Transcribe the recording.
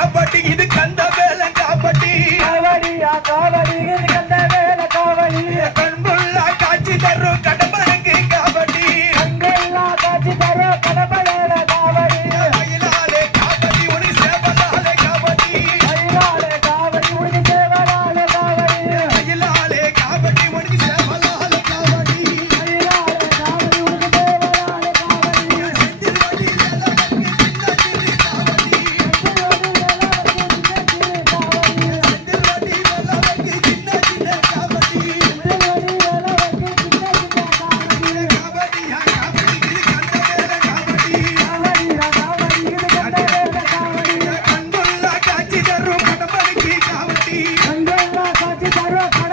காபட்டி இது கந்த வேலை காபட்டி காவடியா காவடி இது கந்த வேலை காவடி. கண்புள்ள காட்சி தரும் கடம்பனுக்கு காபட்டி அங்கெல்லாம் காட்சி தர கடமையில காவடி. மயிலாலே காபட்டி உனி சேவலாலே காபட்டி மயிலாலே காவடி உனக்கு சேவலாலே காவடி. மயிலாலே காபட்டி உனி சேவலாலே खंडोबा साचे सर्व